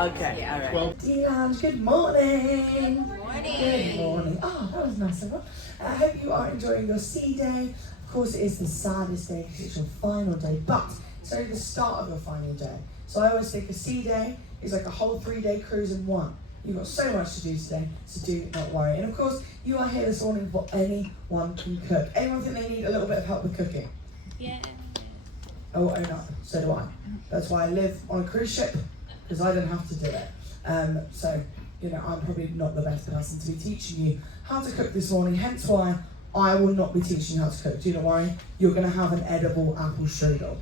Okay, all right. D-Lounge, good morning. Good morning. Good morning. Oh, that was nice of her. I hope you are enjoying your sea day. Of course, it is the saddest day because it's your final day, but it's only the start of your final day. So I always think a sea day is like a whole 3-day cruise in one. You've got so much to do today, so do not worry. And of course, you are here this morning for anyone can cook. Anyone think they need a little bit of help with cooking? Yeah. Oh no, so do I. That's why I live on a cruise ship, because I don't have to do it. So, I'm probably not the best person to be teaching you how to cook this morning, hence why I will not be teaching you how to cook. Do not worry, you're going to have an edible apple strudel,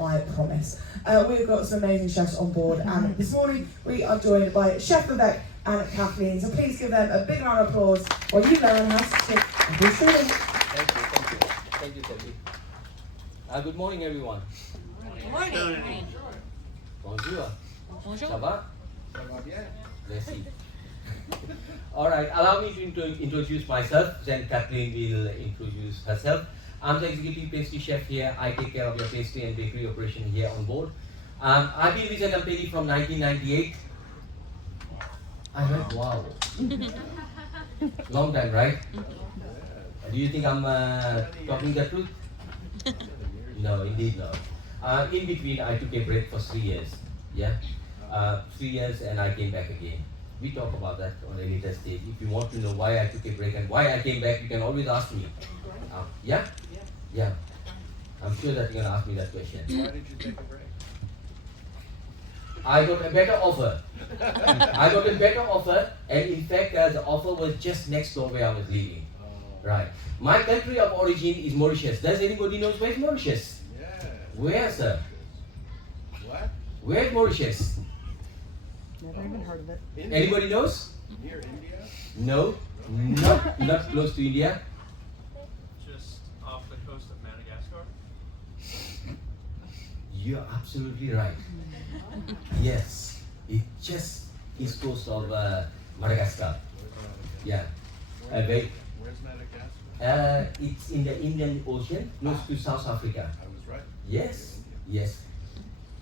I promise. We've got some amazing chefs on board, and this morning we are joined by Chef Vivek and Kathleen, so please give them a big round of applause while you learn how to cook apple strudel. Thank you, Debbie. Good morning, everyone. Good morning. Bonjour. Bonjour. Ça va? Merci. All right, allow me to introduce myself, then Kathleen will introduce herself. I'm the executive pastry chef here. I take care of your pastry and bakery operation here on board. I've been with the company from 1998. I heard, wow. Long time, right? Do you think I'm talking the truth? No, indeed not. In between, I took a break for 3 years. Yeah, 3 years, and I came back again. We talk about that on a later stage. If you want to know why I took a break and why I came back, you can always ask me. Yeah? Yeah. I'm sure that you're going to ask me that question. Why did you take a break? I got a better offer. And in fact, the offer was just next door where I was living. Right. My country of origin is Mauritius. Does anybody know where's Mauritius? Yeah. Where, sir? What? Where's Mauritius? Never even heard of it. India? Anybody knows? Near India? No, not close to India. Just off the coast of Madagascar? You're absolutely right. Yes, it's just east coast of Madagascar. Yeah. Where's Madagascar? It's in the Indian Ocean, close to South Africa. I was right. Yes, yes.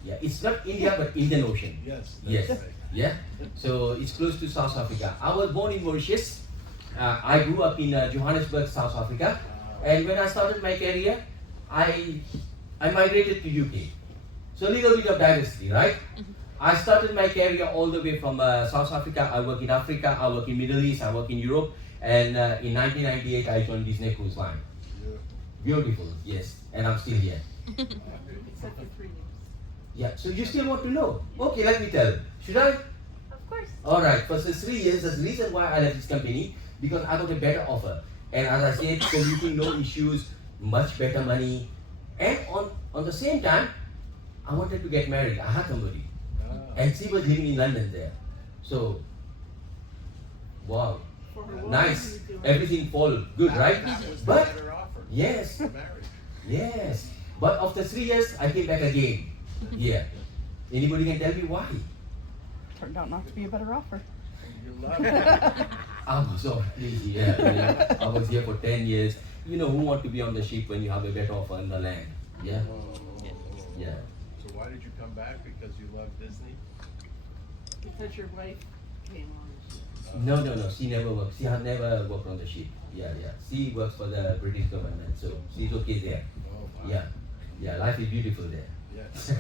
Yeah, it's not India but Indian Ocean. Yes. Yes. That's right. Yeah. So it's close to South Africa. I was born in Mauritius. I grew up in Johannesburg, South Africa. And when I started my career, I migrated to UK. So a little bit of diversity, right? I started my career all the way from South Africa. I work in Africa, I work in Middle East, I work in Europe. And in 1998, I joined Disney Cruise Line. Beautiful, yes. And I'm still here. Except for 3 years. Yeah, so you still want to know? Okay, let me tell. Should I? Of course. Alright, for the 3 years, that's the reason why I left this company, because I got a better offer. And as I said, commuting, no issues, much better money. And on the same time, I wanted to get married. I had somebody. And she was living in London there. So, wow. Nice. Everything fall good, right? That was the But, better offer. yes, For marriage. yes. But after 3 years, I came back again. Yeah. Anybody can tell me why? Turned out not to be a better offer. You love it. I was already here. I was here for 10 years. You know, who want to be on the ship when you have a better offer on the land? Yeah? Yeah. So why did you come back? Because you love Disney? Because your wife came on. No. She never worked. She had never worked on the ship. Yeah. She works for the British government, so she's okay there. Oh, wow. Yeah. Life is beautiful there. Yes.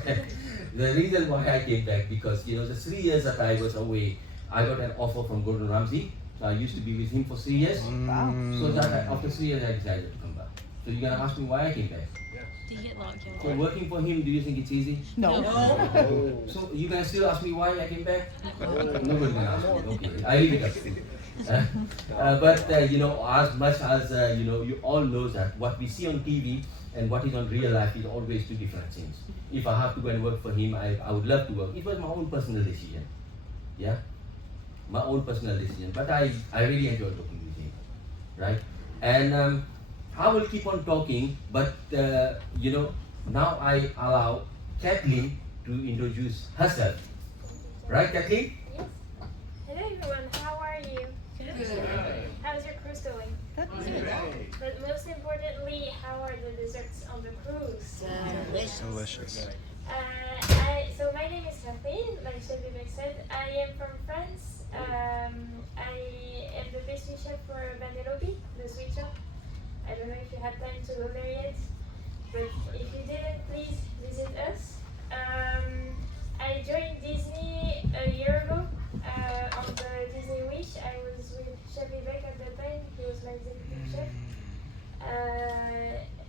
The reason why I came back, because the 3 years that I was away, I got an offer from Gordon Ramsay. So I used to be with him for 3 years. Wow. So that after 3 years, I decided to come back. So you're gonna ask me why I came back? Yes. Do you get locked So working for him, do you think it's easy? No. Oh. So you gonna still ask me why I came back? Nobody gonna ask me. Okay, I leave it up to you. But as much as you all know that what we see on TV and what is on real life is always two different things. If I have to go and work for him, I would love to work. It was my own personal decision. Yeah, my own personal decision. But I really enjoyed working with him, right? And I will keep on talking, but now I allow Kathleen to introduce herself. Right, Kathleen? Yes. Hello everyone, how are you? Good. How's your cruise going? Great. But most importantly, how are the desserts on the cruise? Delicious. So So my name is Kathleen, like Chef Vivek said. I am from France. I am the pastry chef for Vanellope, the sweet shop. I don't know if you had time to go there yet, but if you didn't, please visit us. I joined Disney a year ago on the Disney Wish. I was with Chef Vivek at that time. He was my executive chef.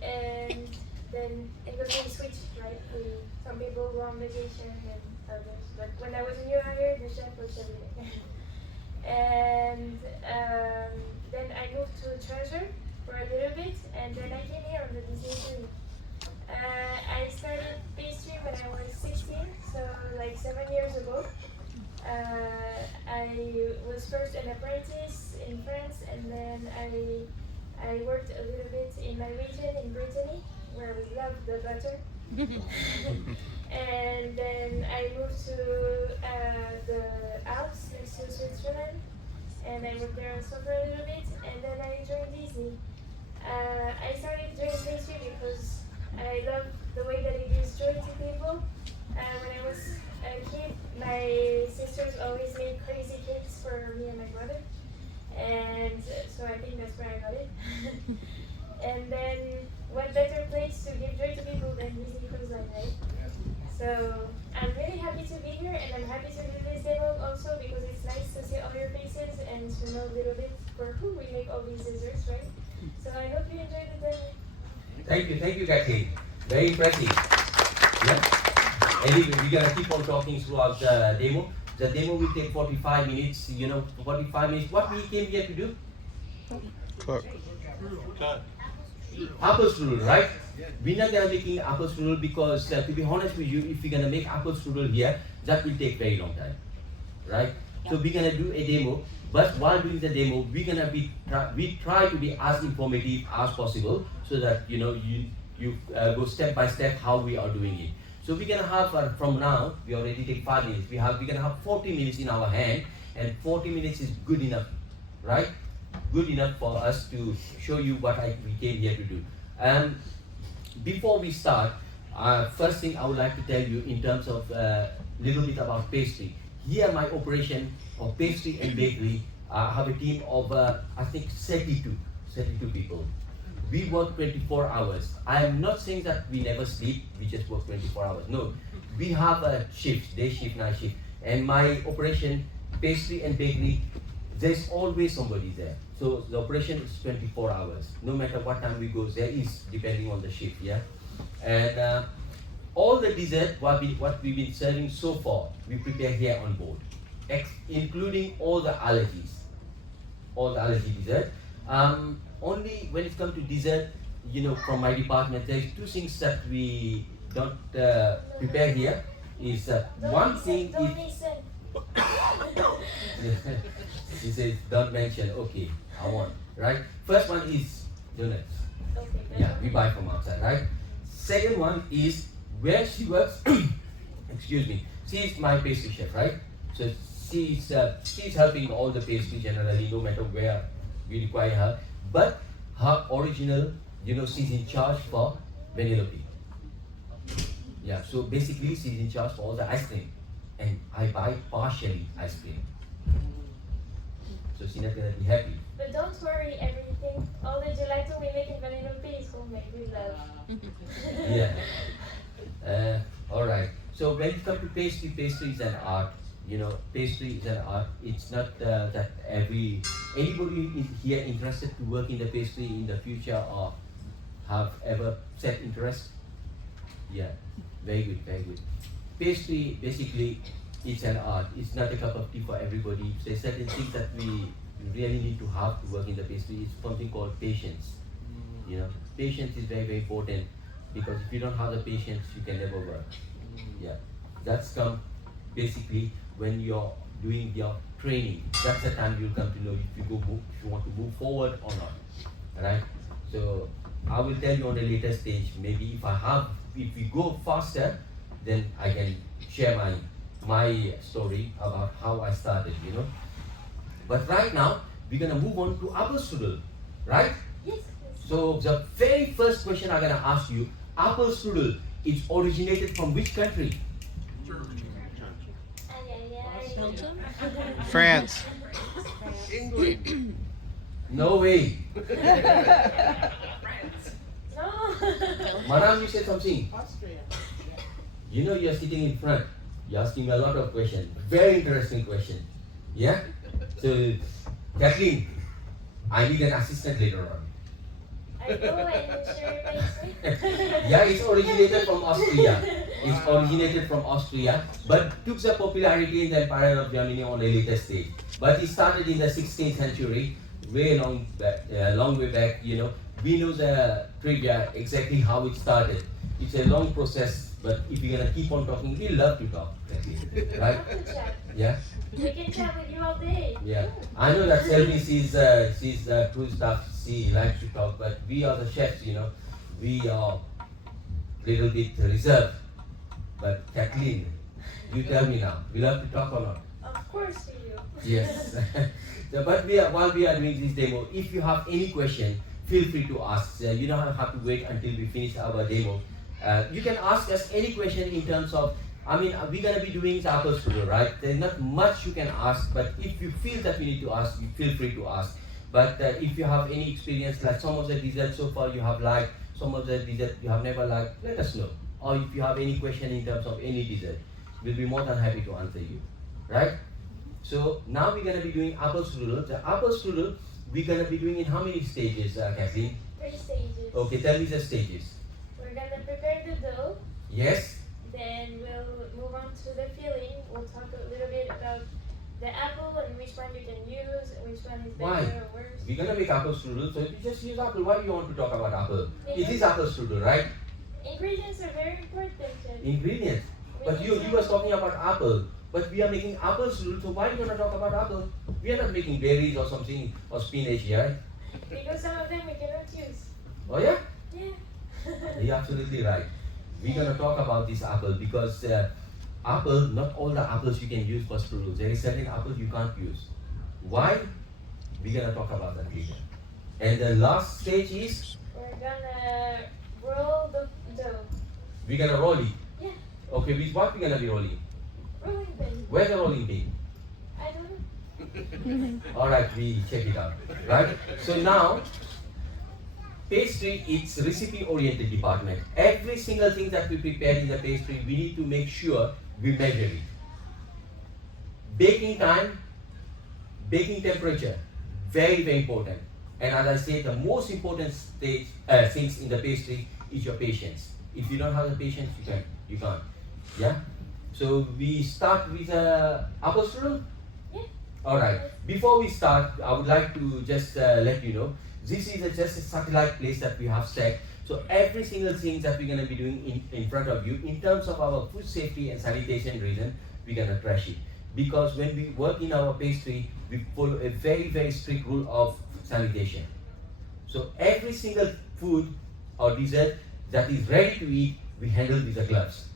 And then it was really switched, right? Some people go on vacation and others. But when I was new hire, the chef was Chef Vivek. And then I moved to Treasure for a little bit, and then I came here on the Disney journey. I started pastry when I was 16, so like 7 years ago. I was first an apprentice in France, and then I worked a little bit in my region in Brittany, where we love the butter. And then I moved to the Alps next to Switzerland, and I worked there also for a little bit, and then I joined Disney. I started doing pastry because I love the way that it gives joy to people. When I was a kid, my sisters always made crazy cakes for me and my brother, and so I think that's where I got it. And then, what better place to give joy to people than Disney Cruise Line, right? So I'm really happy to be here, and I'm happy to do this demo also because it's nice to see all your faces and to know a little bit for who we make all these desserts, right? So I hope you enjoyed the demo. Thank you, Kathleen. Very impressive. Yeah. Anyway, we're gonna keep on talking throughout the demo. The demo will take 45 minutes. 45 minutes. What we came here to do? Cook. Apple strudel, right? We're not gonna making apple strudel because, to be honest with you, if we're gonna make apple strudel here, that will take very long time, right? So we're gonna do a demo. But while doing the demo, we're gonna we try to be as informative as possible, so that you go step by step how we are doing it. So we're gonna have from now, we already take 5 minutes. We're gonna have 40 minutes in our hand, and 40 minutes is good enough, right? Good enough for us to show you what we came here to do. Before we start, first thing I would like to tell you in terms of little bit about pastry. Here my operation of pastry and bakery, I have a team of I think 32 people. We work 24 hours. I am not saying that we never sleep, we just work 24 hours. No, we have a shift, day shift, night shift. And my operation, pastry and bakery, there's always somebody there. So the operation is 24 hours. No matter what time we go, there is, depending on the shift, yeah? And all the dessert, what we've been serving so far, we prepare here on board, including all the allergies, all the allergy dessert. Only when it comes to dessert, from my department, there's two things that we don't prepare here. Is one thing is, he says don't mention. Okay, I want, right? First one is donuts. Yeah, we buy from outside, right? Second one is where she works. Excuse me. She's my pastry chef, right? So she's helping all the pastry generally, no matter where we require her. But her original, she's in charge for Vanellope. Yeah, so basically she's in charge for all the ice cream, and I buy partially ice cream. So she's not gonna be happy. But don't worry, everything, all the gelato we make in Vanellope is homemade, we love. Yeah. All right. So when it comes to pastry is an art. Pastry is an art. It's not that anybody is here interested to work in the pastry in the future or have ever set interest. Yeah. Very good, very good. Pastry, basically, it's an art. It's not a cup of tea for everybody. There's certain things that we really need to have to work in the pastry. It's something called patience. Patience is very, very important, because if you don't have the patience, you can never work. Yeah, that's come basically when you're doing your training. That's the time you'll come to know if you want to move forward or not. Alright? So I will tell you on a later stage. Maybe if we go faster, then I can share my story about how I started. But right now we're gonna move on to apple strudel, right? Yes. So the very first question I'm gonna ask you, apple strudel, it's originated from which country? Belgium? France. No way. No. Madam, you said something. Austria. You know you're sitting in front. You're asking me a lot of questions. Very interesting question. Yeah? So, Kathleen, I need an assistant later on. I go and share my screen. Yeah, it's originated from Austria. It's originated from Austria, but took the popularity in the Empire of Germany on a later stage. But it started in the 16th century, way long back, long way back. You know, we know the trivia exactly how it started. It's a long process, but if you're gonna keep on talking, we love to talk, right? Love to chat. Yeah, We can chat with you all day. yeah. I know that Selby sees the crew staff. She likes to talk, but we are the chefs. You know, we are little bit reserved. But Kathleen, you tell me now, we love to talk or not? Of course we do. Yes. So, but while we are doing this demo, if you have any question, feel free to ask. You don't have to wait until we finish our demo. You can ask us any question in terms of, I mean, we're going to be doing the Apple Strudel, right? There's not much you can ask, but if you feel that you need to ask, you feel free to ask. But if you have any experience, like some of the desserts so far you have liked, some of the desserts you have never liked, let us know. Or if you have any question in terms of any dessert, we'll be more than happy to answer you, right? So now we're going to be doing Apple Strudel. The Apple Strudel, we're going to be doing in how many stages, Kathleen? 3 stages. Okay, tell me the stages. We're gonna prepare the dough. Yes? Then we'll move on to the filling. We'll talk a little bit about the apple and which one you can use, and which one is better Why? or worse. We're going to make Apple Strudel, so you just use apple. Why do you want to talk about apple? It Because is Apple Strudel, right? ingredients are very important. Chef. Ingredients. But you was talking about apple. But we are making apple strudel, so why are you going to talk about apple? We are not making berries or something, or spinach here, right? Because some of them we cannot use. Oh yeah? Yeah. You're absolutely right. We're going to talk about this apple because apple, not all the apples you can use for strudel. There is certain apples you can't use. Why? We're going to talk about that later. And the last stage is, We're gonna roll the dough. we're going to roll it. Yeah. Okay, with what we're going to be rolling? Rolling pin. Where's the rolling pin? I don't know. Alright, we check it out. Right? So now, pastry, it's recipe-oriented department. Every single thing that we prepare in the pastry, we need to make sure we measure it. Baking time, baking temperature, very, very important. And as I say, the most important things in the pastry is your patience. If you don't have the patience, you can't. Yeah? So we start with apple strudel? Yeah. Alright. Before we start, I would like to just let you know, this is just a satellite place that we have set. So every single thing that we're going to be doing in front of you, in terms of our food safety and sanitation reason, we're going to trash it. Because when we work in our pastry, we follow a very, very strict rule of sanitation. So every single food or dessert that is ready to eat, we handle with the gloves.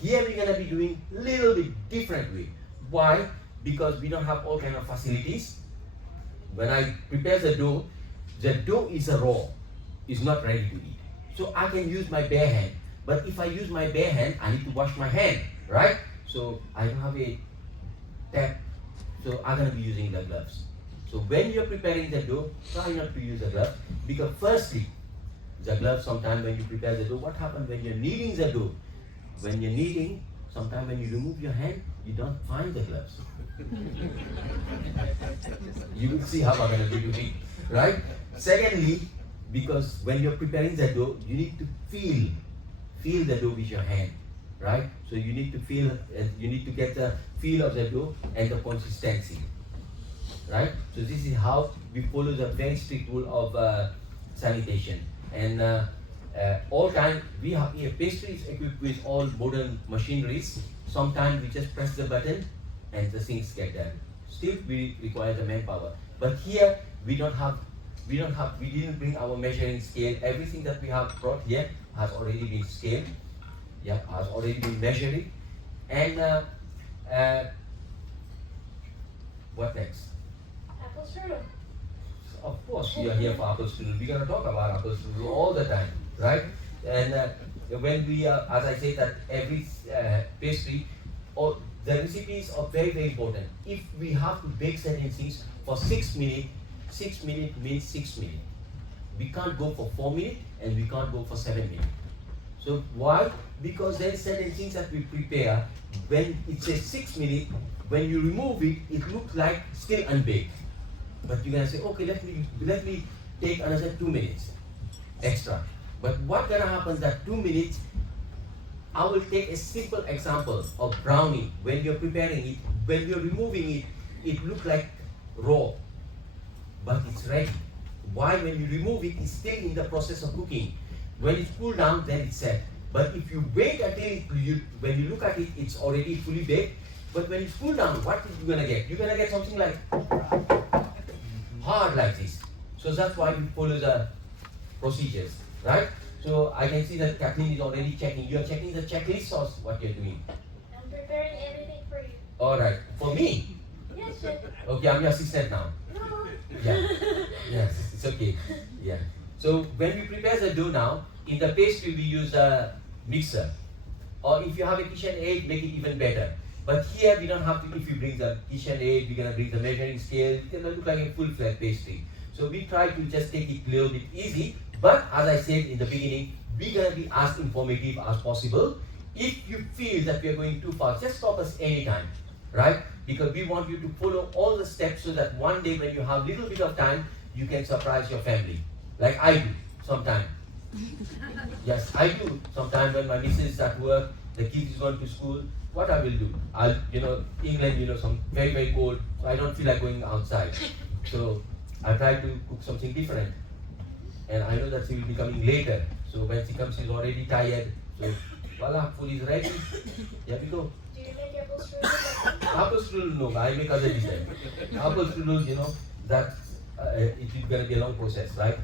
Here we're going to be doing a little bit differently. Why? Because we don't have all kind of facilities. When I prepare the dough is raw, is not ready to eat. So I can use my bare hand. But if I use my bare hand, I need to wash my hand, right? So I don't have a tap, so I'm going to be using the gloves. So when you're preparing the dough, try not to use the gloves, because firstly, the gloves sometimes when you prepare the dough, what happens when you're kneading the dough? When you're kneading, sometimes when you remove your hand, you don't find the gloves. You will see how I'm going to be doing, right? Secondly, because when you're preparing the dough, you need to feel the dough with your hand, right? So you need to feel, you need to get the feel of the dough and the consistency, right? So this is how we follow the very strict rule of sanitation. And all time we have here pastry is equipped with all modern machineries. Sometimes we just press the button and the things get done. Still we require the manpower. But here we didn't bring our measuring scale. Everything that we have brought here has already been scaled. Yeah, has already been measured. And what next? Apple strudel. Of course, we are here for Apple Strudel. We're going to talk about Apple Strudel all the time, right? And when we as I say that every pastry, or the recipes are very, very important. If we have to bake certain things for 6 minutes, 6 minutes means 6 minutes. We can't go for 4 minutes and we can't go for 7 minutes. So why? Because there are certain things that we prepare, when it says 6 minutes, when you remove it, it looks like still unbaked. But you're gonna say, okay, let me take another 2 minutes extra. But what's gonna happen is that 2 minutes, I will take a simple example of brownie. When you're preparing it, when you're removing it, it looks like raw, but it's ready. Why? When you remove it, it's still in the process of cooking. When it's cooled down, then it's set. But if you wait until when you look at it, it's already fully baked. But when it's cooled down, what are you gonna get? You're gonna get something like hard like this. So that's why we follow the procedures, right? So I can see that Kathleen is already checking. You're checking the checklist or what you're doing? I'm preparing everything for you. Alright, for me? Yes, chef. Okay, I'm your assistant now. No. Yeah, yes, it's okay. Yeah. So when we prepare the dough now, in the pastry we use a mixer. Or if you have a kitchen aid, make it even better. But here we don't have to. If you bring the kitchen aid, we're gonna bring the measuring scale. It's gonna look like a full-fledged pastry. So we try to just take it a little bit easy. But as I said in the beginning, we're gonna be as informative as possible. If you feel that we are going too fast, just stop us anytime, right? Because we want you to follow all the steps so that one day when you have little bit of time, you can surprise your family, like I do sometimes. Yes, I do. Sometimes when my missus is at work, the kids is going to school, what I will do? England, some very, very cold, so I don't feel like going outside. So I try to cook something different. And I know that she will be coming later. So when she comes, she's already tired. So voila, food is ready. Here we go. Do you make apple strudel? Apple strudel, no, I make other design. Apple strudel, that it is going to be a long process, right?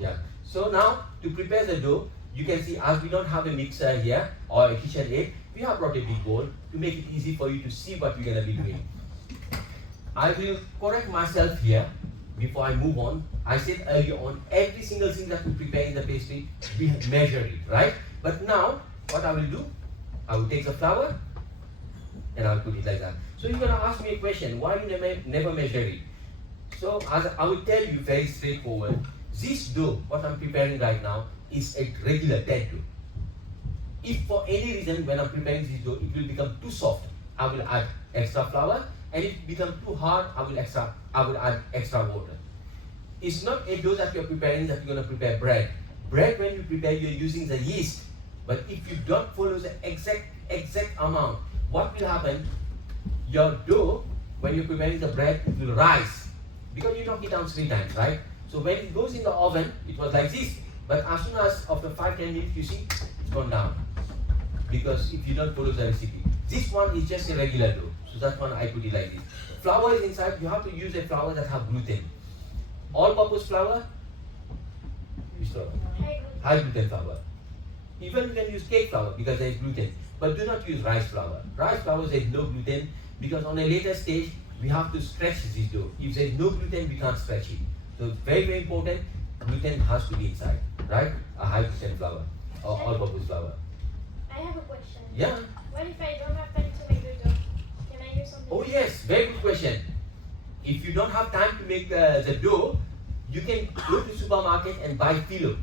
Yeah. So now, to prepare the dough, you can see as we don't have a mixer here or a kitchen aid, we have brought a big bowl to make it easy for you to see what we're going to be doing. I will correct myself here before I move on. I said earlier on, every single thing that we prepare in the pastry, we measure it, right? But now, what I will do, I will take the flour and I'll put it like that. So you're going to ask me a question, why you never measure it? So as I will tell you very straightforward, this dough, what I'm preparing right now, is a regular dead dough. If for any reason when I'm preparing this dough, it will become too soft, I will add extra flour, and if it becomes too hard, I will add extra water. It's not a dough that you're preparing that you're going to prepare bread. Bread, when you prepare, you're using the yeast. But if you don't follow the exact amount, what will happen? Your dough, when you're preparing the bread, it will rise. Because you knock it down 3 times, right? So when it goes in the oven, it was like this. But as soon as after 5-10 minutes, you see, it's gone down. Because if you don't follow the recipe. This one is just a regular dough. So that one I put it like this. Flour is inside, you have to use a flour that have gluten. All-purpose flour, which flour? High gluten flour. Even you can use cake flour because there is gluten. But do not use rice flour. Rice flour there is no gluten because on a later stage, we have to stretch this dough. If there is no gluten, we can't stretch it. So very, very important, gluten has to be inside, right? A high gluten flour or all-purpose flour. I have a question. Yeah. What if I don't have time to make the dough? Can I use something? Oh yes, very good question. If you don't have time to make the dough, you can go to the supermarket and buy phyllo.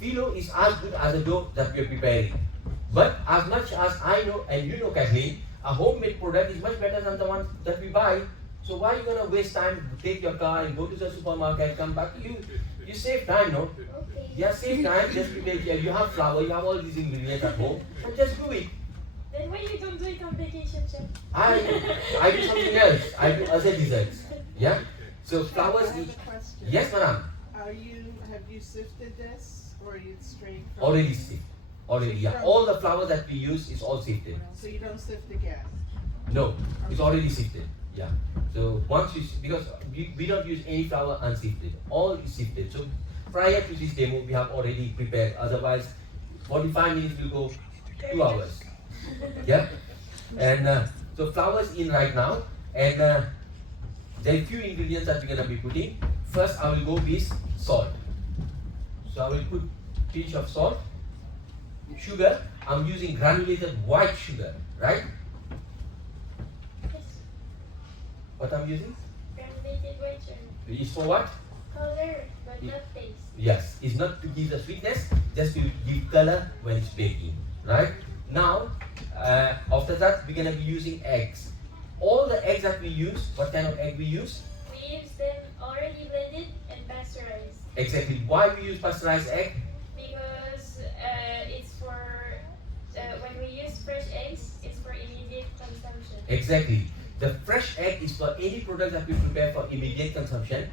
Phyllo is as good as the dough that we are preparing. But as much as I know, and you know Kathleen, a homemade product is much better than the one that we buy. So why are you going to waste time, take your car and go to the supermarket, come back? You save time, no? Okay. Yeah, save time, just prepare. You have flour, you have all these ingredients at home, and just do it. Then why you don't do it on vacation, chef? I do something else. I do other desserts. Yeah? So flowers. I have a question. Yes, madam. Have you sifted this, or are you straight from? Already sifted. Already, yeah. All the flour that we use is all sifted. So you don't sift the gas? No, it's already sifted. Yeah. So once you, because we don't use any flour unsifted. All is sifted. So prior to this demo, we have already prepared. Otherwise, 45 minutes will go 2 hours. Yeah. And so flour is in right now, and there are few ingredients that we're gonna be putting. First, I will go with salt. So I will put a pinch of salt. sugar, I'm using granulated white sugar, right? Yes. What I'm using? Granulated white sugar. Is for what? Color, but not taste. Yes, it's not to give the sweetness, just to give color when it's baking, right? Now, after that, we're gonna be using eggs. All the eggs that we use, what kind of egg we use? We use them already blended and pasteurized Exactly. Why we use pasteurized egg? because it's for when we use fresh eggs, it's for immediate consumption. Exactly. The fresh egg is for any product that we prepare for immediate consumption.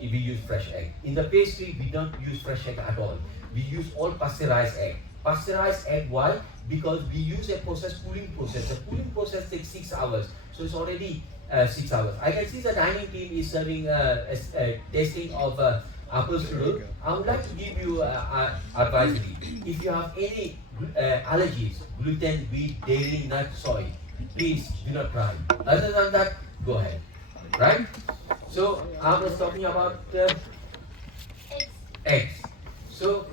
If we use fresh egg. In the pastry, we don't use fresh egg at all. We use all pasteurized egg. Pasteurized egg, why? Because we use a cooling process. The cooling process takes 6 hours. So it's already 6 hours. I can see the dining team is serving a tasting of Apple Strudel. I would like to give you advisory. If you have any allergies, gluten, wheat, dairy, nut, soy, please do not try. Other than that, go ahead. Right? So I was talking about eggs. So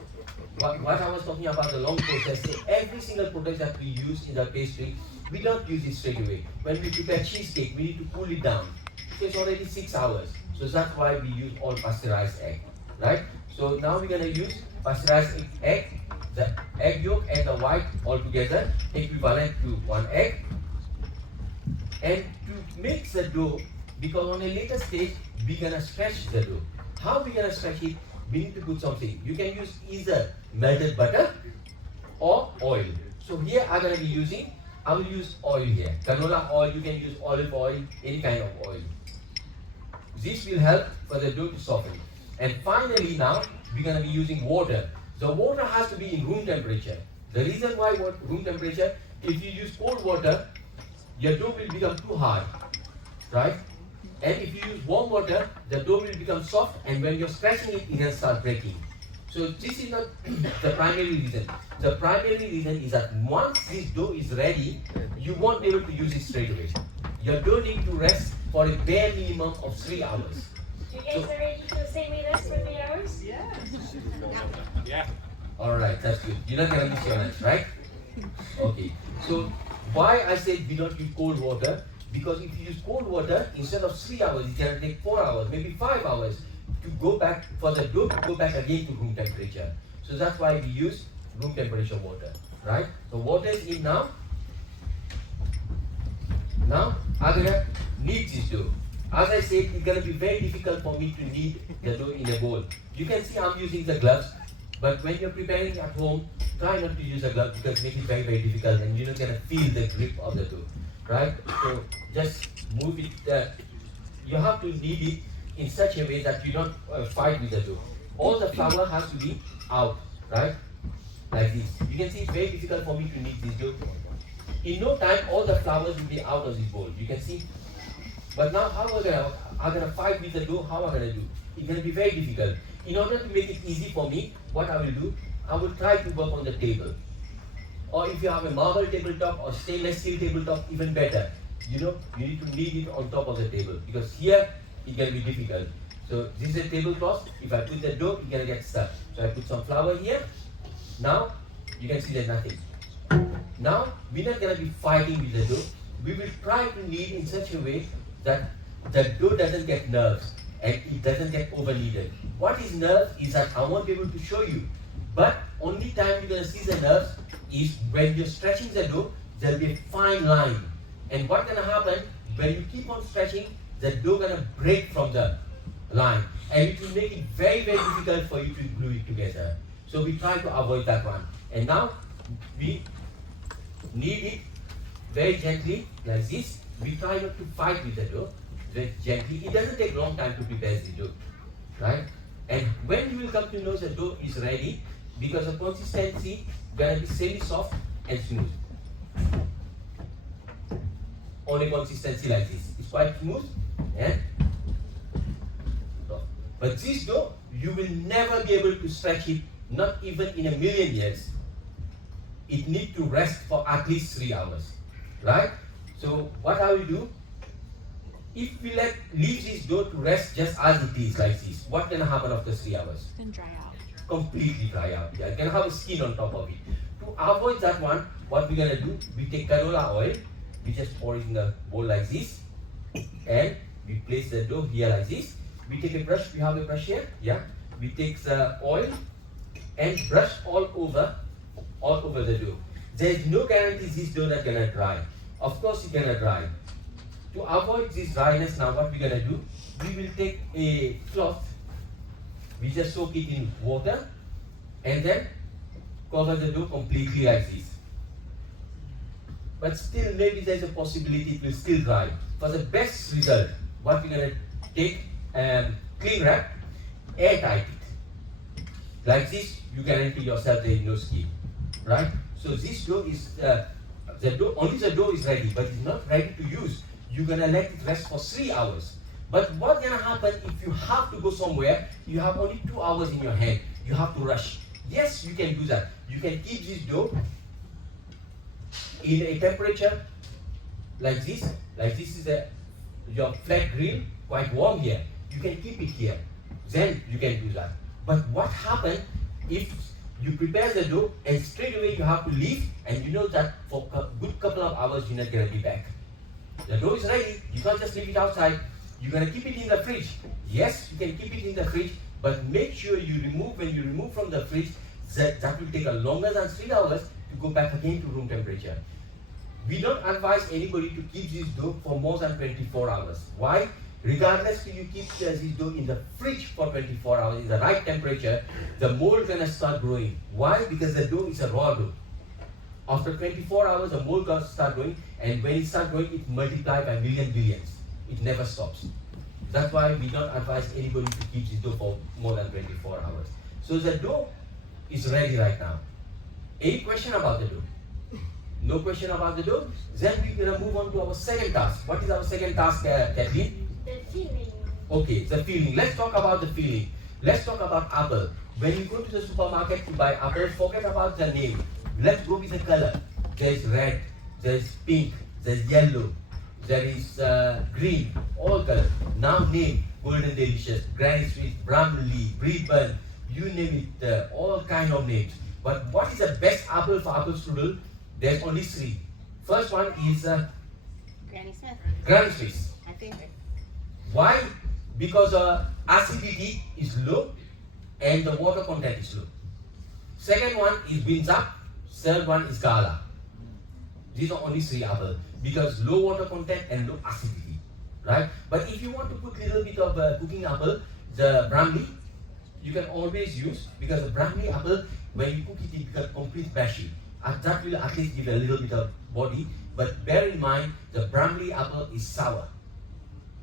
what I was talking about the long process. So every single product that we use in the pastry, we don't use it straight away. When we prepare cheesecake, we need to cool it down. So it's already 6 hours. So that's why we use all pasteurized egg, right? So now we're gonna use pasteurized egg, the egg yolk and the white all together, equivalent to 1 egg. And to mix the dough, because on a later stage, we're gonna stretch the dough. How we gonna stretch it? We need to put something. You can use either melted butter or oil. So here I'm gonna be using, I will use oil here. Canola oil, you can use olive oil, any kind of oil. This will help for the dough to soften. And finally now, we're gonna be using water. The water has to be in room temperature. The reason why room temperature, if you use cold water, your dough will become too hard, right? And if you use warm water, the dough will become soft, and when you're stretching it, it will start breaking. So this is not the primary reason. The primary reason is that once this dough is ready, you won't be able to use it straight away. Your dough needs to rest for a bare minimum of 3 hours. You guys are ready to stay with us for 3 hours? Yeah. Yeah. Alright, that's good. You're not gonna miss your lunch, right? Okay. So why I said we don't use cold water? Because if you use cold water, instead of 3 hours, it's gonna take 4 hours, maybe 5 hours to go back for the dough to go back again to room temperature. So that's why we use room temperature water, right? So water is in now. Now I'm gonna knead this dough. As I said, it's gonna be very difficult for me to knead the dough in a bowl. You can see I'm using the gloves, but when you're preparing at home, try not to use the gloves because it makes it very, very difficult and you're not gonna feel the grip of the dough, right? So just move it. You have to knead it in such a way that you don't fight with the dough. All the flour has to be out, right? Like this. You can see it's very difficult for me to knead this dough. In no time, all the flours will be out of this bowl. You can see. But now, how I'm gonna fight with the dough? How I'm gonna do? It's gonna be very difficult. In order to make it easy for me, what I will do, I will try to work on the table. Or if you have a marble tabletop or stainless steel tabletop, even better. You know, you need to knead it on top of the table because here it can be difficult. So this is a tablecloth. If I put the dough, it's gonna get stuck. So I put some flour here. Now you can see there's nothing. Now we're not gonna be fighting with the dough. We will try to knead in such a way that the dough doesn't get nerves and it doesn't get over kneaded. What is nerves is that I won't be able to show you. But only time you're gonna see the nerves is when you're stretching the dough, there'll be a fine line. And what's gonna happen, when you keep on stretching, the dough gonna break from the line. And it will make it very, very difficult for you to glue it together. So we try to avoid that one. And now, we knead it very gently, like this. We try not to fight with the dough, very gently. It doesn't take a long time to prepare the dough, right? And when you will come to know the dough is ready, because the consistency gonna be semi-soft and smooth. On a consistency like this. It's quite smooth and soft. But this dough, you will never be able to stretch it, not even in a million years. It needs to rest for at least 3 hours, right? So what I will do, if we leave this dough to rest just as it is like this, what's gonna happen after 3 hours? Then dry out. Completely dry out. Yeah, it can have a skin on top of it. To avoid that one, what we're gonna do, we take canola oil, we just pour it in the bowl like this, and we place the dough here like this. We take a brush, we have a brush here, yeah. We take the oil and brush all over the dough. There is no guarantee this dough not gonna dry. Of course it's gonna dry. To avoid this dryness, now what we're gonna do, we will take a cloth, we just soak it in water, and then cover the dough completely like this. But still, maybe there's a possibility it will still dry. For the best result, what we're gonna take cling wrap, airtight it. Like this, you guarantee yourself there is no skin, right? So this dough is only the dough is ready, but it's not ready to use. You're gonna let it rest for 3 hours. But what's gonna happen if you have to go somewhere? You have only 2 hours in your hand. You have to rush. Yes, you can do that. You can keep this dough in a temperature like this. Like this is your flat grill, quite warm here. You can keep it here. Then you can do that. But what happens if you prepare the dough and straight away you have to leave, and you know that for a good couple of hours you're not going to be back. The dough is ready. You can't just leave it outside. You're going to keep it in the fridge. Yes, you can keep it in the fridge, but make sure you remove, when you remove from the fridge, that will take a longer than 3 hours to go back again to room temperature. We don't advise anybody to keep this dough for more than 24 hours. Why? Regardless if you keep this dough in the fridge for 24 hours in the right temperature, the mold is going to start growing. Why? Because the dough is a raw dough. After 24 hours, the mold will start growing, and when it starts growing, it multiplies by billions. It never stops. That's why we don't advise anybody to keep this dough for more than 24 hours. So the dough is ready right now. Any question about the dough? No question about the dough? Then we're going to move on to our second task. What is our second task, Kathleen? The filling. Okay, the filling. Let's talk about the filling. Let's talk about apple. When you go to the supermarket to buy apple, forget about the name. Let's go with the color. There's red, there's pink, there's yellow, there is green, all colors. Now name: Golden Delicious, Granny Sweet, Bramley, Breedburn, you name it, all kind of names. But what is the best apple for Apple Strudel? There's only 3. First one is Granny Smith. Granny Swiss. My favorite. Why? Because acidity is low and the water content is low. Second one is Winzap. Third one is Gala. These are only 3 apples because low water content and low acidity, right? But if you want to put little bit of cooking apple, the Bramley, you can always use, because the Bramley apple, when you cook it, it becomes complete bashy. And that will at least give a little bit of body. But bear in mind, the Bramley apple is sour,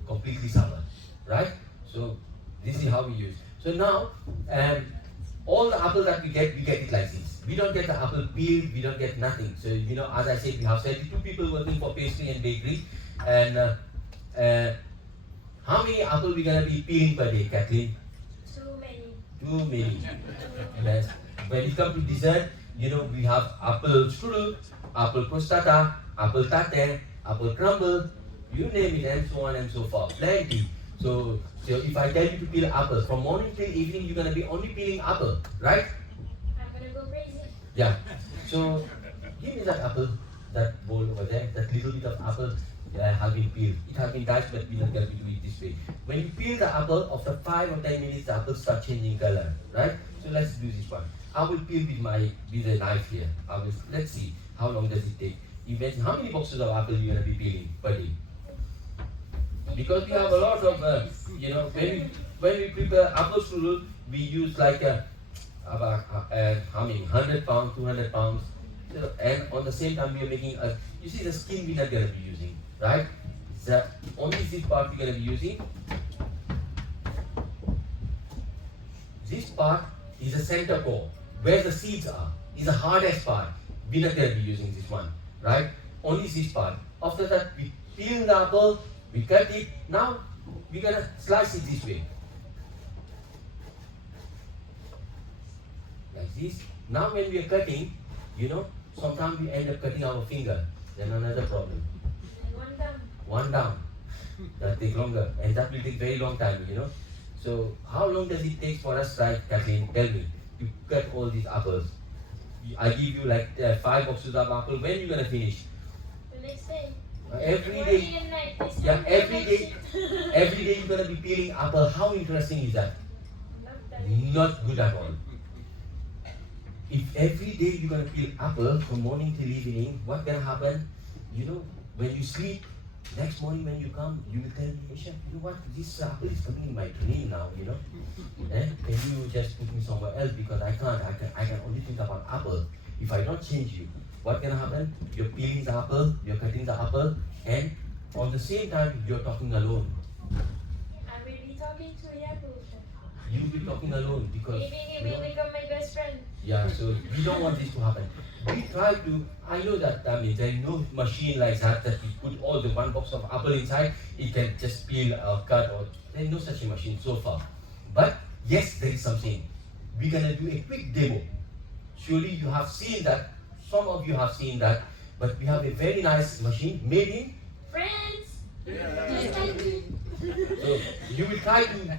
completely sour, right? So this is how we use. So now, all the apple that we get it like this. We don't get the apple peeled, we don't get nothing. So, you know, as I said, we have 32 people working for pastry and bakery. And how many apple we gonna be peeling per day, Kathleen? Too many. Too many. Yes. When it comes to dessert, you know, we have apple strudel, apple crostata, apple tatin, apple crumble, you name it, and so on and so forth. Plenty. So if I tell you to peel apple, from morning till evening, you're gonna be only peeling apple, right? I'm gonna go crazy. Yeah. So give me that apple, that bowl over there, that little bit of apple has been peeled. It has been diced, but we're not gonna do it this way. When you peel the apple, after 5 or 10 minutes, the apple starts changing color, right? So let's do this one. I will peel with a knife here. Let's see how long does it take. Imagine how many boxes of apple you're gonna be peeling per day. Because we have a lot of, you know, when we prepare apple strudel, we use like about how many? 100 pounds, 200 pounds, and on the same time we are making you see the skin we're not gonna be using, right? The only this part we're gonna be using. This part is the center core, where the seeds are, is the hardest part. We're not gonna be using this one, right? Only this part. After that, we peel the apple. We cut it. Now we're gonna slice it this way. Like this. Now when we are cutting, you know, sometimes we end up cutting our finger. Then another problem. One down. One down. That takes longer. And that will take very long time, you know. So how long does it take for us, right, Kathleen? Tell me, to cut all these apples? I give you like 5 boxes of apple. When you gonna finish? The next day. Every Morning day. and night. This Yeah, time every I day. shit. Every day you're gonna be peeling apple. How interesting is that? Not that Not good at all. If every day you're gonna peel apple from morning till evening, what gonna happen? You know, when you sleep, next morning when you come, you will tell me, Isha, you know what? This apple is coming in my dream now. You know, can you just put me somewhere else because I can't. I can only think about apple. If I don't change you, what gonna happen? You're peeling the apple, you're cutting the apple, and on the same time you're talking alone. I will be talking to Yapu. You'll be talking alone because Maybe he you will know, become my best friend. yeah, so we don't want this to happen. We try to, I know that there is no machine like that we put all the one box of apple inside, it can just peel or cut, or there's no such a machine so far. But yes, there is something. We're gonna do a quick demo. Surely you have seen that, some of you have seen that, but we have a very nice machine made in, Friends! Just like you. so you will try to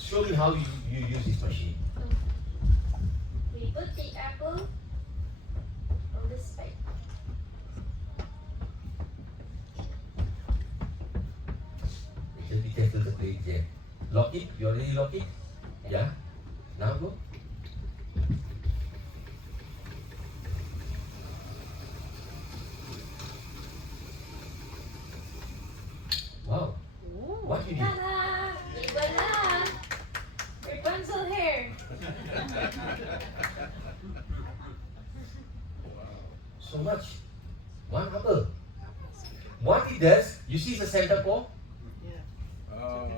show me how you use this machine. We put the apple on this pipe. Just be careful the plate there. Lock it, you already lock it? Yeah? Now go. Wow. What you do? Ta-da! Et voila! Rapunzel hair. So much. One apple. What it does, you see the center core? Yeah.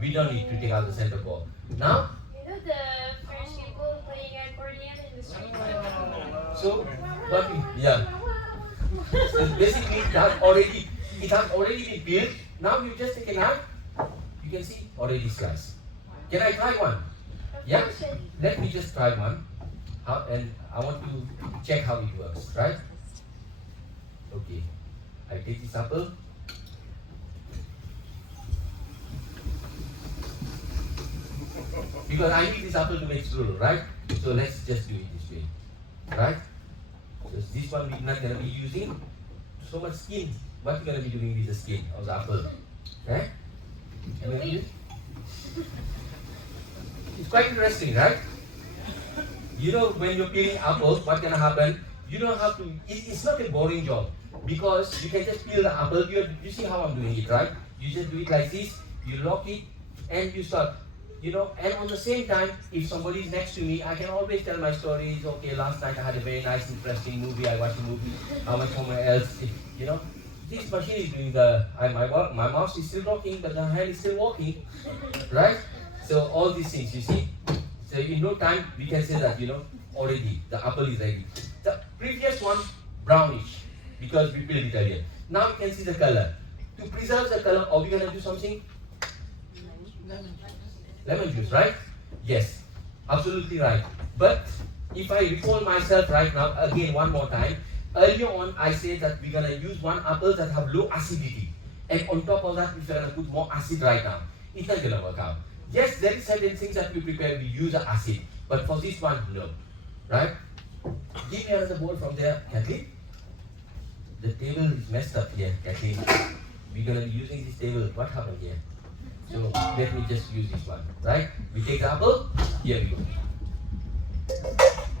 We don't need to take out the center core. Now, You know the French people playing accordion in the street? so what we, yeah. So basically it has already been peeled. Now you just take a knife. You can see already sliced. Can I try one? Yeah? Let me just try one. And I want to check how it works, right? Okay. I take this apple. Because I need this apple to make strudel, right? So let's just do it this way, right? So this one we're not gonna be using so much skin. What you gonna be doing with the skin of the apple? Right? It's quite interesting, right? You know, when you're peeling apples, what's gonna happen? You don't have to. It's not a boring job because you can just peel the apple. You see how I'm doing it, right? You just do it like this. You lock it, and you start. You know, and on the same time, if somebody is next to me, I can always tell my stories. Okay, last night I had a very nice, interesting movie. I watched a movie. I went somewhere else. You know, this machine is doing the. My mouse is still talking, but the hand is still walking, right? So all these things, you see. So in no time, we can say that already the apple is ready. The previous one brownish because we peeled it earlier. Now you can see the color. To preserve the color, are we gonna do something? Lemon juice, right? Yes, absolutely right. But if I recall myself right now, again one more time, earlier on I said that we're gonna use one apple that have low acidity, and on top of that we're gonna put more acid right now. It's not gonna work out. Yes, there is certain things that we prepare, we use the acid, but for this one, no, right? Give me another bowl from there, Kathleen. The table is messed up here, Kathleen. We're gonna be using this table. What happened here? So let me just use this one, right? We take the apple, here we go.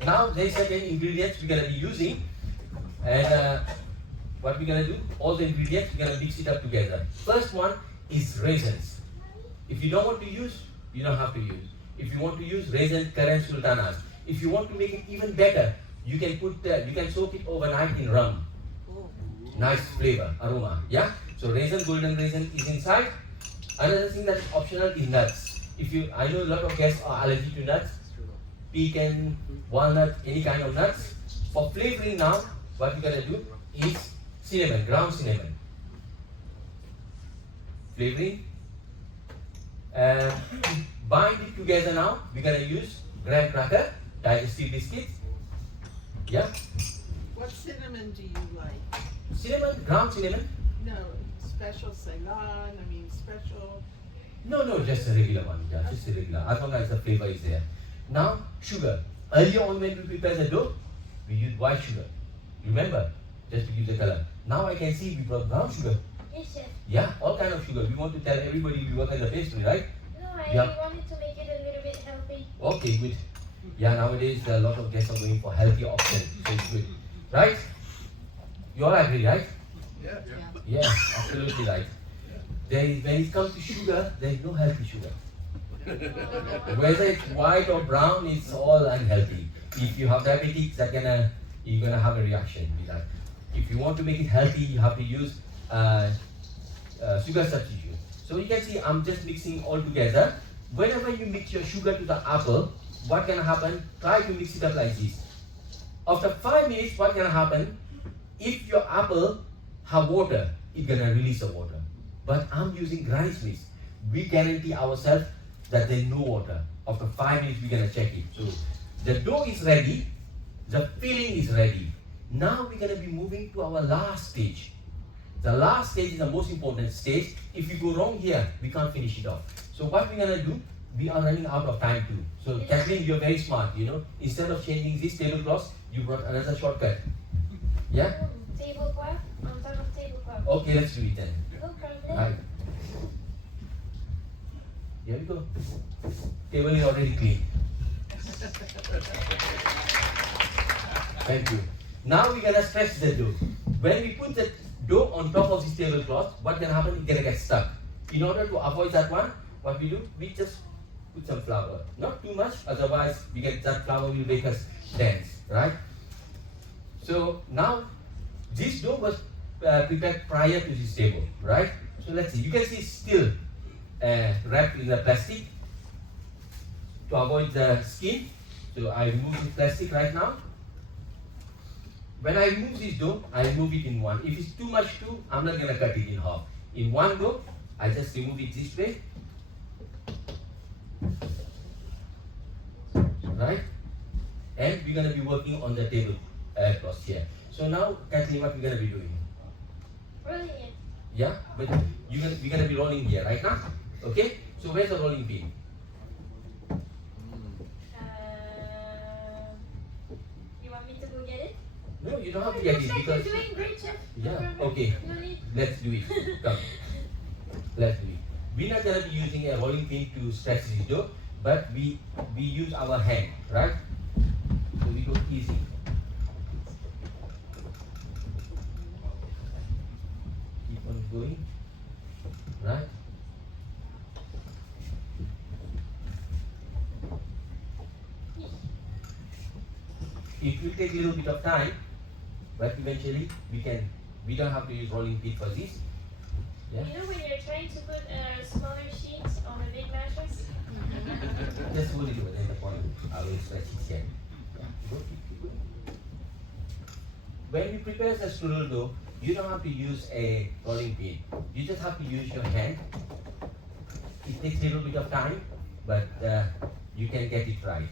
Now there is certain ingredients we're gonna be using, and what we're gonna do, all the ingredients, we're gonna mix it up together. First one is raisins. If you don't want to use, you don't have to use. If you want to use raisin currant sultanas, if you want to make it even better, you can soak it overnight in rum. Nice flavor, aroma, yeah? So golden raisin is inside. Another thing that is optional is nuts. I know a lot of guests are allergic to nuts, pecan, walnut, any kind of nuts. For flavoring now, what we're gonna do is cinnamon, ground cinnamon. Flavoring. Bind it together now, we're gonna use graham cracker, digestive biscuits. Yeah? What cinnamon do you like? Cinnamon, ground cinnamon. No, special Ceylon, special. No, just a regular one. Yeah, just a regular. As long as the flavor is there. Now, sugar. Earlier on when we prepare the dough, we used white sugar. Remember? Just to give the color. Now I can see we brought brown sugar. Yes, chef. Yeah, all kind of sugar. We want to tell everybody we work as a pastry, right? No, I Yeah. wanted to make it a little bit healthy. Okay, good. Yeah, nowadays a lot of guests are going for healthy options, so it's good. Right? You all agree, right? Yeah. Yes, absolutely right. When it comes to sugar, there is no healthy sugar. Whether it's white or brown, it's all unhealthy. If you have diabetes, you're gonna have a reaction with that. If you want to make it healthy, you have to use sugar substitute. So you can see I'm just mixing all together. Whenever you mix your sugar to the apple, what can happen? Try to mix it up like this. After 5 minutes, what can happen? If your apple have water, it's gonna release the water. But I'm using Granny Smith. We guarantee ourselves that there's no water. After 5 minutes, we're gonna check it. So the dough is ready, the filling is ready. Now we're gonna be moving to our last stage. The last stage is the most important stage. If you go wrong here, we can't finish it off. So what we're gonna do, we are running out of time too. So Kathleen, you're very smart, you know. Instead of changing this tablecloth, you brought another shortcut. Yeah? Tablecloth on top of tablecloth. Okay, let's do it then. No problem. Right. Here we go. Table is already clean. Thank you. Now we're gonna stretch the dough. When we put the dough on top of this tablecloth, what's gonna happen? It's gonna get stuck. In order to avoid that one, what we do, we just put some flour. Not too much, otherwise that flour will make us dance, right? So now this dough was prepared prior to this table, right? So let's see. You can see it's still wrapped in the plastic to avoid the skin. So I remove the plastic right now. When I remove this dough, I remove it in one. If it's too much too, I'm not gonna cut it in half. In one go, I just remove it this way. Right? And we're gonna be working on the table cloth here. So now, Kathleen, what we're gonna be doing? Rolling it. Yeah, but we're gonna be rolling here right now. Okay? So where's the rolling pin? You want me to go get it? No, you don't have to get it Chef, because you're doing great, chef. No yeah, problem. okay. No need. Let's do it. Come. Let's do it. We're not gonna be using a rolling pin to stretch this dough, but we use our hand, right? So we go easy. Keep on going, right? It will take a little bit of time, but eventually we don't have to use rolling pin for this. Yeah? You know when you're trying to put a smaller sheet on a big mattress? Just hold it over there, the point. I will stretch it here. When you prepare the strudel dough, you don't have to use a rolling pin. You just have to use your hand. It takes a little bit of time, but you can get it right.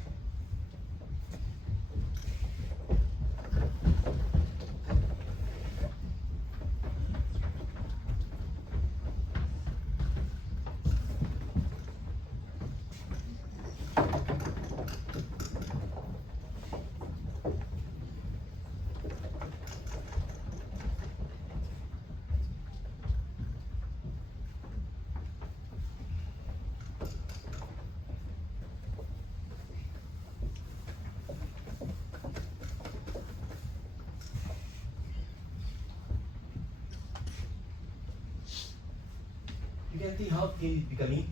You can see how thin it's becoming.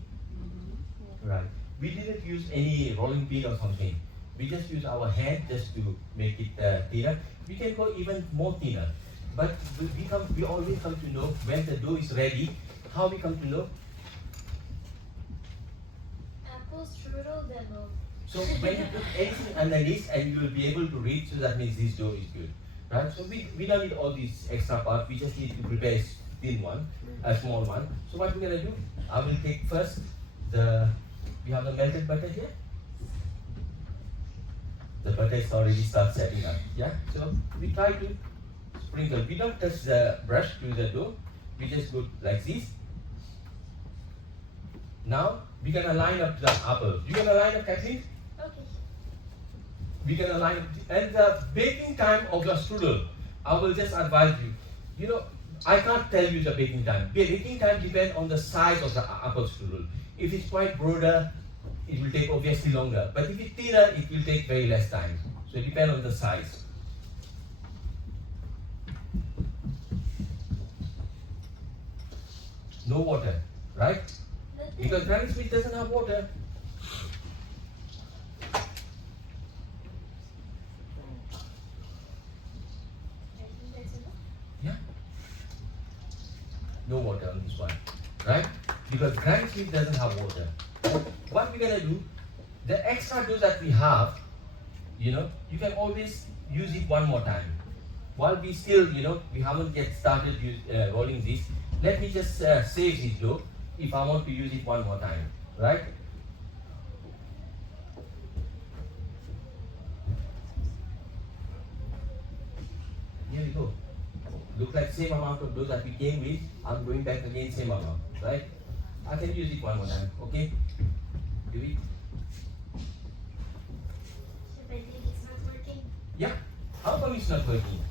Right. We didn't use any rolling pin or something. We just use our hand just to make it thinner. We can go even more thinner. But we always come to know when the dough is ready. How we come to know? Apple Strudel demo. So when you put anything underneath and you will be able to read, so that means this dough is good. Right? So we don't need all these extra parts. We just need to prepare a thin one, a small one. So what we're gonna do? I will take first we have the melted butter here. The butter is already start setting up. Yeah. So we try to sprinkle. We don't touch the brush to the dough. We just go like this. Now we're gonna line up the apple. You gonna line up, Kathleen? Okay. we can align it. And the baking time of your strudel, I will just advise you. You know, I can't tell you the baking time. Baking time depends on the size of the apple strudel. If it's quite broader, it will take obviously longer. But if it's thinner, it will take very less time. So it depends on the size. No water, right? Because Granny Smith doesn't have water. Yeah. No water on this one, right? Because Granny Smith doesn't have water. What we're gonna do, the extra dough that we have, you know, you can always use it one more time. While we still, you know, we haven't yet started rolling this, let me just save this dough if I want to use it one more time, right? Here we go. Look like same amount of dough that we came with. I'm going back again, same amount, right? I can use it one more time, okay? Do it. I think it's not working. Yeah. How come it's not working?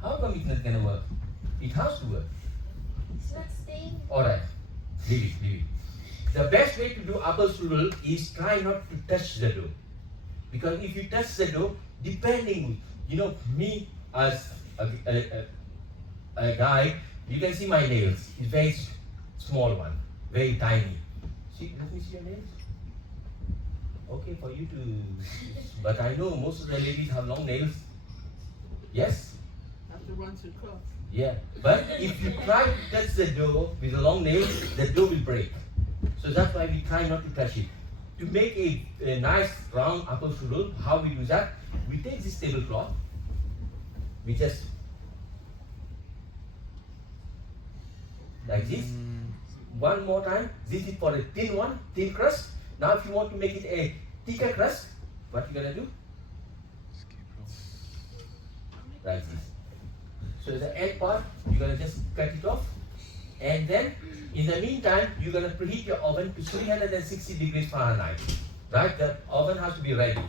How come it's not gonna work? It has to work. It's not staying. Alright. Leave it. The best way to do apple strudel is try not to touch the dough. Because if you touch the dough, depending, you know, me as a guy, you can see my nails. It's very small one, very tiny. See, let me see your nails. Okay, for you to, but I know most of the ladies have long nails. Yes? Have to run too close. Yeah, but if you try to touch the dough with the long nails, the dough will break. So that's why we try not to touch it. To make a nice round apple strudel, how we do that? We take this tablecloth, we just like this. One more time. This is for a thin one, thin crust. Now if you want to make it a thicker crust, what you gonna do? Like this. So the end part, you're gonna just cut it off. And then, in the meantime, you're gonna preheat your oven to 360 degrees Fahrenheit. Right? The oven has to be ready.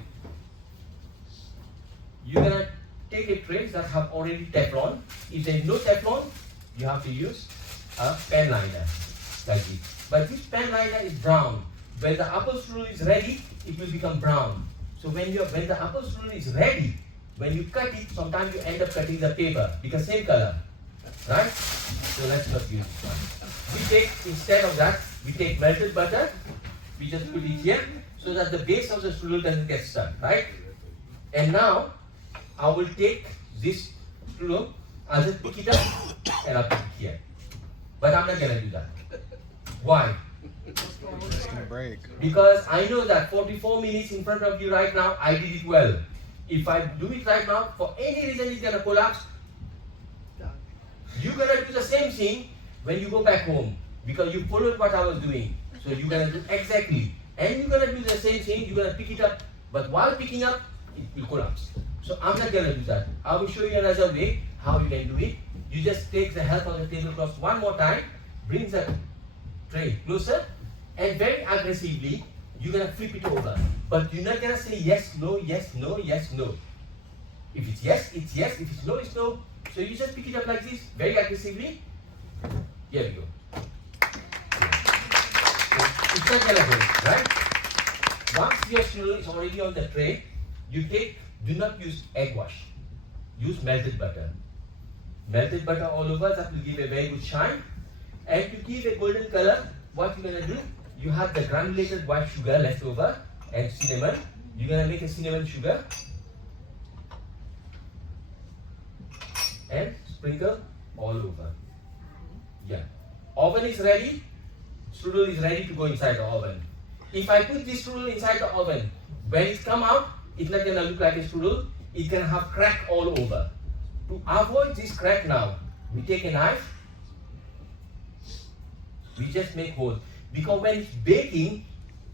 You're gonna take a tray that have already Teflon. If there's no Teflon, you have to use a pen liner. Like this. But this pen liner is brown. When the apple strudel is ready, it will become brown. So when the apple strudel is ready, when you cut it, sometimes you end up cutting the paper because same color, right? So let's not use this one. We take, instead of that, we take melted butter. We just put it here so that the base of the strudel doesn't get stuck, right? And now I will take this strudel, I'll just pick it up and I'll put it here. But I'm not gonna do that. Why? It's gonna break. Because I know that 44 minutes in front of you right now, I did it well. If I do it right now, for any reason it's gonna collapse, Done. you're gonna do the same thing when you go back home. Because you followed what I was doing. So you're gonna do exactly. And you're gonna do the same thing, you're gonna pick it up. But while picking up, it will collapse. So I'm not gonna do that. I will show you another way how you can do it. You just take the help of the tablecloth one more time, bring the tray closer, and very aggressively, you're gonna flip it over. But you're not gonna say yes, no, yes, no, yes, no. If it's yes, it's yes. If it's no, it's no. So you just pick it up like this, very aggressively. Here we go. So it's not gonna break, right? Once your strudel is already on the tray, you take, do not use egg wash. Use melted butter. Melted butter all over, that will give a very good shine. And to give a golden color, what you're gonna do, you have the granulated white sugar left over and cinnamon. You're gonna make a cinnamon sugar and sprinkle all over. Yeah. Oven is ready. Strudel is ready to go inside the oven. If I put this strudel inside the oven, when it come out, it's not gonna look like a strudel. It can have crack all over. To avoid this crack now, we take a knife. We just make holes. Because when it's baking,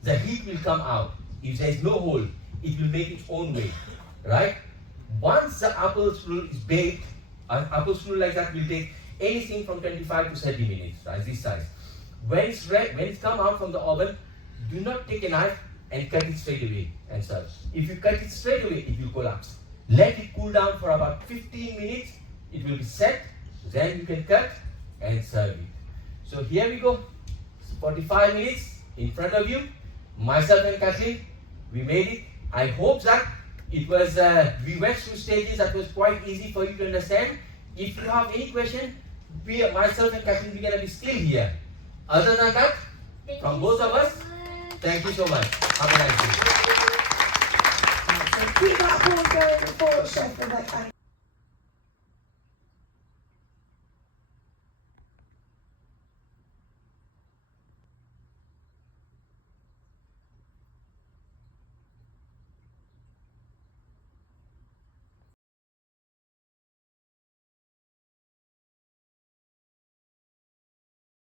the heat will come out. If there is no hole, it will make its own way, right? Once the apple strudel is baked, an apple strudel like that will take anything from 25 to 30 minutes, right? This size. When it's come out from the oven, do not take a knife and cut it straight away and serve. If you cut it straight away, it will collapse. Let it cool down for about 15 minutes. It will be set. Then you can cut and serve it. So here we go. 45 minutes in front of you. Myself and Kathleen, we made it. I hope that it was, we went through stages that was quite easy for you to understand. If you have any question, myself and Kathleen, we're going to be still here. Other than that, from both of us, thank you so much. Have a nice day. So keep that applause going for Chef Vivek.